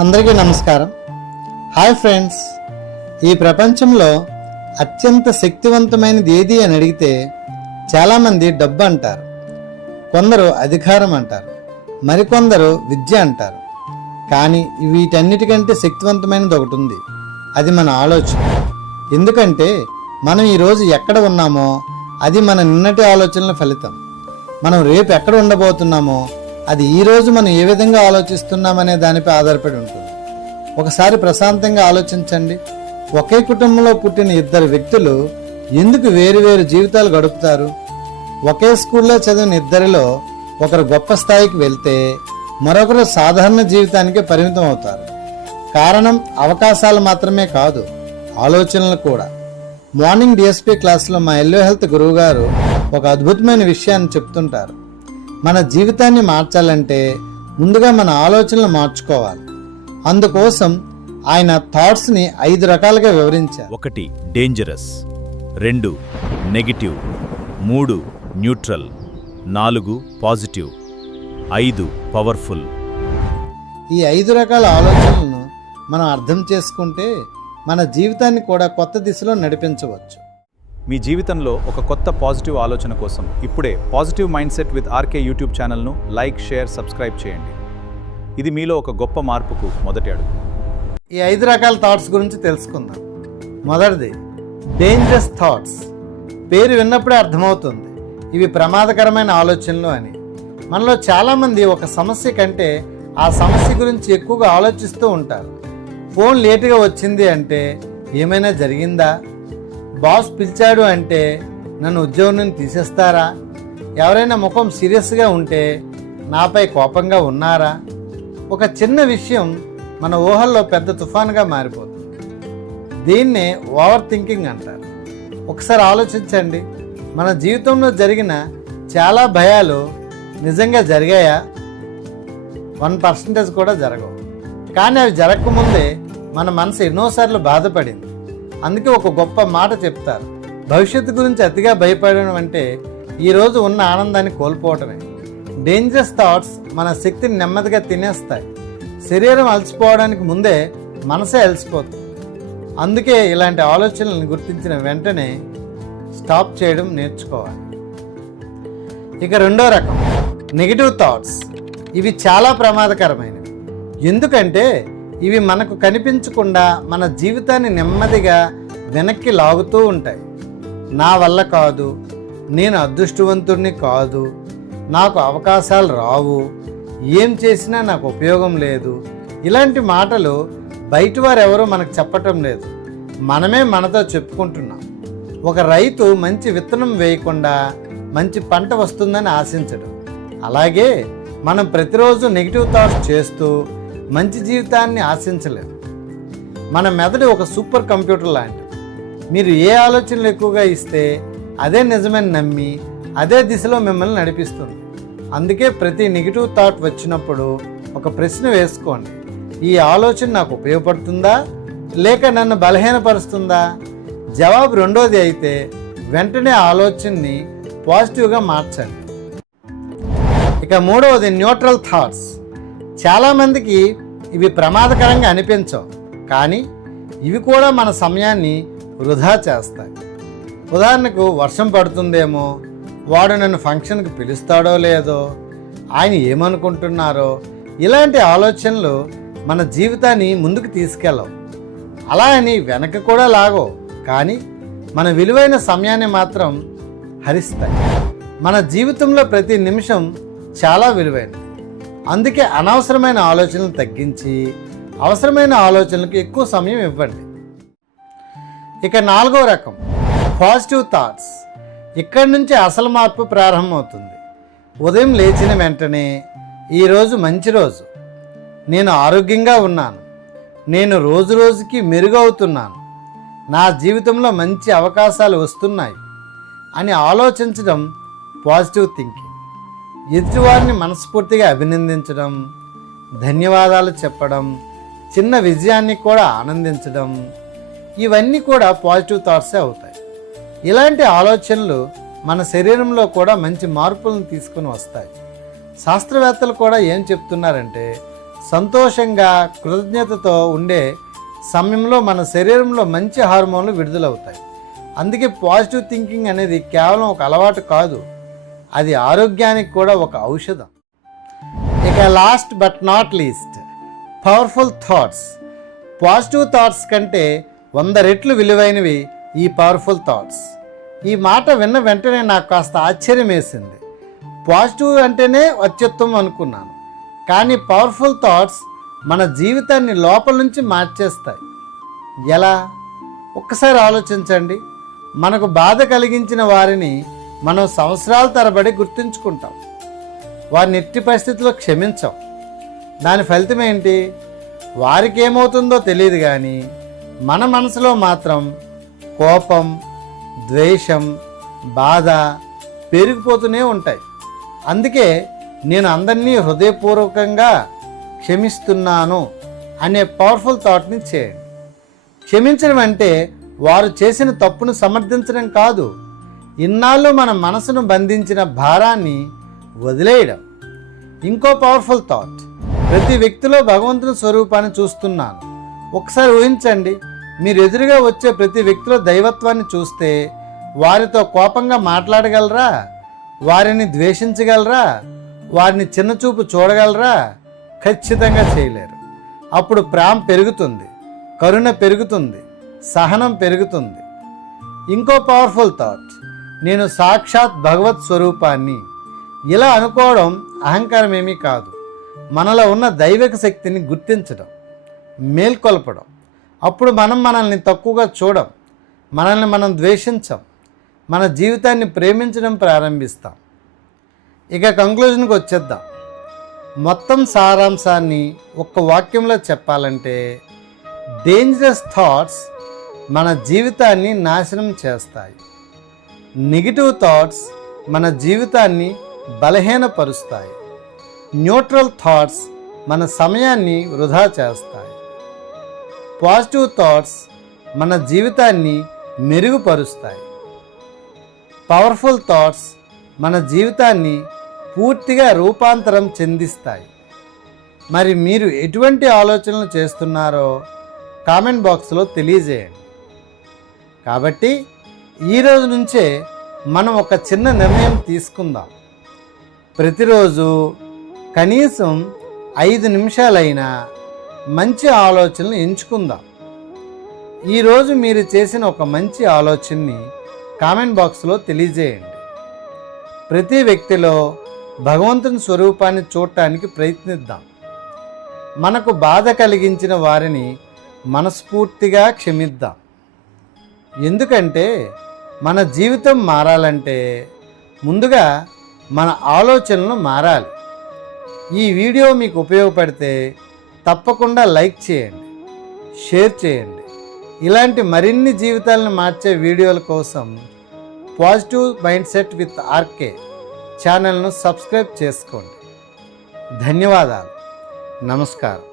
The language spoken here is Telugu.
అందరికీ నమస్కారం. Hi friends. ఈ ప్రపంచంలో అత్యంత శక్తివంతమైనది ఏది అని అడిగితే చాలామంది డబ్బు అంటారు, కొందరు అధికారం అంటారు, మరికొందరు విద్య అంటారు. కానీ వీటన్నిటికంటే శక్తివంతమైనది ఒకటి ఉంది, అది మన ఆలోచన. ఎందుకంటే మనం ఈరోజు ఎక్కడ ఉన్నామో అది మన నిన్నటి ఆలోచనల ఫలితం. మనం రేపు ఎక్కడ ఉండబోతున్నామో అది ఈరోజు మనం ఏ విధంగా ఆలోచిస్తున్నామనే దానిపై ఆధారపడి ఉంటుంది. ఒకసారి ప్రశాంతంగా ఆలోచించండి. ఒకే కుటుంబంలో పుట్టిన ఇద్దరు వ్యక్తులు ఎందుకు వేరు జీవితాలు గడుపుతారు? ఒకే స్కూల్లో చదివిన ఇద్దరిలో ఒకరు గొప్ప స్థాయికి వెళ్తే మరొకరు సాధారణ జీవితానికి పరిమితం అవుతారు. కారణం అవకాశాలు మాత్రమే కాదు, ఆలోచనలు కూడా. మార్నింగ్ డిఎస్పీ క్లాస్లో మా ఎల్లో హెల్త్ గురువు గారు ఒక అద్భుతమైన విషయాన్ని చెప్తుంటారు. మన జీవితాన్ని మార్చాలంటే ముందుగా మన ఆలోచనలు మార్చుకోవాలి. అందుకోసం ఆయన థాట్స్ని 5 రకాలుగా వివరించారు. 1 dangerous, 2 negative, 3 neutral, 4 positive, 5 powerful. ఈ 5 రకాల ఆలోచనలను మనం అర్థం చేసుకుంటే మన జీవితాన్ని కూడా కొత్త దిశలో నడిపించవచ్చు. మీ జీవితంలో ఒక కొత్త పాజిటివ్ ఆలోచన కోసం ఇప్పుడే positive mind set with RK YouTube ఛానల్ను లైక్, షేర్, సబ్స్క్రైబ్ చేయండి. ఇది మీలో ఒక గొప్ప మార్పుకు మొదటి అడుగు. ఈ 5 రకాల థాట్స్ గురించి తెలుసుకుందాం. మొదటిది డేంజరస్ థాట్స్. పేరు విన్నప్పుడే అర్థమవుతుంది ఇవి ప్రమాదకరమైన ఆలోచనలు అని. మనలో చాలామంది ఒక సమస్య కంటే ఆ సమస్య గురించి ఎక్కువగా ఆలోచిస్తూ ఉంటారు. ఫోన్ లేటుగా వచ్చింది అంటే ఏమైనా జరిగిందా? బాస్ పిలిచాడు అంటే నన్ను ఉద్యోగం నుండి తీసేస్తారా? ఎవరైనా ముఖం సీరియస్గా ఉంటే నాపై కోపంగా ఉన్నారా? ఒక చిన్న విషయం మన ఊహల్లో పెద్ద తుఫానుగా మారిపోతుంది. దీన్నే ఓవర్ థింకింగ్ అంటారు. ఒకసారి ఆలోచించండి, మన జీవితంలో జరిగిన చాలా భయాలు నిజంగా జరిగాయా? 1% కూడా జరగవు. కానీ అవి జరగకముందే మన మనసు ఎన్నోసార్లు బాధపడింది. అందుకే ఒక గొప్ప మాట చెప్తారు, భవిష్యత్తు గురించి అతిగా భయపడడం అంటే ఈరోజు ఉన్న ఆనందాన్ని కోల్పోవటమే. డేంజరస్ థాట్స్ మన శక్తిని నెమ్మదిగా తినేస్తాయి. శరీరం అలసిపోవడానికి ముందే మనసే అలసిపోతుంది. అందుకే ఇలాంటి ఆలోచనలను గుర్తించిన వెంటనే స్టాప్ చేయడం నేర్చుకోవాలి. ఇక 2వ రకం నెగిటివ్ థాట్స్. ఇవి చాలా ప్రమాదకరమైనవి. ఎందుకంటే ఇవి మనకు కనిపించకుండా మన జీవితాన్ని నెమ్మదిగా వెనక్కి లాగుతూ ఉంటాయి. నా వల్ల కాదు, నేను అదృష్టవంతుడిని కాదు, నాకు అవకాశాలు రావు, ఏం చేసినా నాకు ఉపయోగం లేదు. ఇలాంటి మాటలు బయట వారు ఎవరూ మనకు చెప్పటం లేదు, మనమే మనతో చెప్పుకుంటున్నాం. ఒక రైతు మంచి విత్తనం వేయకుండా మంచి పంట వస్తుందని ఆశించడు. అలాగే మనం ప్రతిరోజు నెగిటివ్ థాట్స్ చేస్తూ మంచి జీవితాన్ని ఆశించలేము. మన మెదడు ఒక సూపర్ కంప్యూటర్ లాంటిది. మీరు ఏ ఆలోచనలు ఎక్కువగా ఇస్తే అదే నిజమని నమ్మి అదే దిశలో మిమ్మల్ని నడిపిస్తుంది. అందుకే ప్రతి నెగిటివ్ థాట్ వచ్చినప్పుడు ఒక ప్రశ్న వేసుకోండి, ఈ ఆలోచన నాకు ఉపయోగపడుతుందా లేక నన్ను బలహీనపరుస్తుందా? జవాబు 2వది అయితే వెంటనే ఆలోచనని పాజిటివ్గా మార్చండి. ఇక 3వది న్యూట్రల్ థాట్స్. చాలామందికి ఇవి ప్రమాదకరంగా అనిపించవు, కానీ ఇవి కూడా మన సమయాన్ని వృధా చేస్తాయి. ఉదాహరణకు, వర్షం పడుతుందేమో, వాడు నన్ను ఫంక్షన్కి పిలుస్తాడో లేదో, ఆయన ఏమనుకుంటున్నారో, ఇలాంటి ఆలోచనలు మన జీవితాన్ని ముందుకు తీసుకెళ్ళవు. అలా అని వెనక్కి కూడా లాగో, కానీ మన విలువైన సమయాన్ని మాత్రం హరిస్తాయి. మన జీవితంలో ప్రతి నిమిషం చాలా విలువైనది. అందుకే అనవసరమైన ఆలోచనలు తగ్గించి అవసరమైన ఆలోచనలకు ఎక్కువ సమయం ఇవ్వండి. ఇక 4వ రకం పాజిటివ్ థాట్స్. ఇక్కడి నుంచి అసలు మార్పు ప్రారంభమవుతుంది. ఉదయం లేచిన వెంటనే ఈరోజు మంచి రోజు, నేను ఆరోగ్యంగా ఉన్నాను, నేను రోజు రోజుకి మెరుగవుతున్నాను, నా జీవితంలో మంచి అవకాశాలు వస్తున్నాయి అని ఆలోచించడం పాజిటివ్ థింకింగ్. ఎదుటివారిని మనస్ఫూర్తిగా అభినందించడం, ధన్యవాదాలు చెప్పడం, చిన్న విజయాన్ని కూడా ఆనందించడం, ఇవన్నీ కూడా పాజిటివ్ థాట్సే అవుతాయి. ఇలాంటి ఆలోచనలు మన శరీరంలో కూడా మంచి మార్పులను తీసుకుని వస్తాయి. శాస్త్రవేత్తలు కూడా ఏం చెప్తున్నారంటే, సంతోషంగా కృతజ్ఞతతో ఉండే సమయంలో మన శరీరంలో మంచి హార్మోన్లు విడుదలవుతాయి. అందుకే పాజిటివ్ థింకింగ్ అనేది కేవలం ఒక అలవాటు కాదు, అది ఆరోగ్యానికి కూడా ఒక ఔషధం. ఇక last but not least, powerful thoughts. Positive thoughts కంటే 100 రెట్లు విలువైనవి ఈ పవర్ఫుల్ థాట్స్. ఈ మాట విన్న వెంటనే నాకు కాస్త ఆశ్చర్యం వేసింది. పాజిటివ్ అంటేనే అత్యుత్తమం అనుకున్నాను, కానీ పవర్ఫుల్ థాట్స్ మన జీవితాన్ని లోపల నుంచి మార్చేస్తాయి. ఎలా? ఒక్కసారి ఆలోచించండి. మనకు బాధ కలిగించిన వారిని మనం సంవత్సరాల తరబడి గుర్తుంచుకుంటాం, వారిని ఎట్టి పరిస్థితుల్లో క్షమించాం. దాని ఫలితం ఏంటి? వారికి ఏమవుతుందో తెలియదు, కానీ మన మనసులో మాత్రం కోపం, ద్వేషం, బాధ పెరిగిపోతూనే ఉంటాయి. అందుకే నేను అందరినీ హృదయపూర్వకంగా క్షమిస్తున్నాను అనే పవర్ఫుల్ థాట్ని చేయండి. క్షమించడం అంటే వారు చేసిన తప్పును సమర్థించడం కాదు, ఇన్నాళ్ళు మన మనసును బంధించిన భారాన్ని వదిలేయడం. ఇంకో పవర్ఫుల్ థాట్, ప్రతి వ్యక్తిలో భగవంతుని స్వరూపాన్ని చూస్తున్నాను. ఒకసారి ఊహించండి, మీరు ఎదురుగా వచ్చే ప్రతి వ్యక్తిలో దైవత్వాన్ని చూస్తే వారితో కోపంగా మాట్లాడగలరా? వారిని ద్వేషించగలరా? వారిని చిన్నచూపు చూడగలరా? ఖచ్చితంగా చేయలేరు. అప్పుడు ప్రేమ పెరుగుతుంది, కరుణ పెరుగుతుంది, సహనం పెరుగుతుంది. ఇంకో పవర్ఫుల్ థాట్, నేను సాక్షాత్ భగవత్ స్వరూపాన్ని. ఇలా అనుకోవడం అహంకారం ఏమీ కాదు, మనలో ఉన్న దైవిక శక్తిని గుర్తించడం, మేల్కొల్పడం. అప్పుడు మనల్ని తక్కువగా చూడం, మనల్ని మనం ద్వేషించం, మన జీవితాన్ని ప్రేమించడం ప్రారంభిస్తాం. ఇక కంక్లూజన్కి వచ్చేద్దాం. మొత్తం సారాంశాన్ని ఒక్క వాక్యంలో చెప్పాలంటే, డేంజరస్ థాట్స్ మన జీవితాన్ని నాశనం చేస్తాయి. నెగిటివ్ థాట్స్ మన జీవితాన్ని బలహీనపరుస్తాయి. న్యూట్రల్ థాట్స్ మన సమయాన్ని వృధా చేస్తాయి. పాజిటివ్ థాట్స్ మన జీవితాన్ని మెరుగుపరుస్తాయి. పవర్ఫుల్ థాట్స్ మన జీవితాన్ని పూర్తిగా రూపాంతరం చెందిస్తాయి. మరి మీరు ఎటువంటి ఆలోచనలు చేస్తున్నారో కామెంట్ బాక్స్లో తెలియజేయండి. కాబట్టి ఈరోజు నుంచే మనం ఒక చిన్న నిర్ణయం తీసుకుందాం. ప్రతిరోజు కనీసం 5 నిమిషాలైనా మంచి ఆలోచనలు ఎంచుకుందాం. ఈరోజు మీరు చేసిన ఒక మంచి ఆలోచనని కామెంట్ బాక్స్లో తెలియజేయండి. ప్రతి వ్యక్తిలో భగవంతుని స్వరూపాన్ని చూడటానికి ప్రయత్నిద్దాం. మనకు బాధ కలిగించిన వారిని మనస్ఫూర్తిగా క్షమిద్దాం. ఎందుకంటే మన జీవితం మారాలంటే ముందుగా మన ఆలోచనలు మారాలి. ఈ వీడియో మీకు ఉపయోగపడితే తప్పకుండా లైక్ చేయండి, షేర్ చేయండి. ఇలాంటి మరిన్ని జీవితాలను మార్చే వీడియోల కోసం positive mind set with RK ఛానల్ను సబ్స్క్రైబ్ చేసుకోండి. ధన్యవాదాలు. నమస్కారం.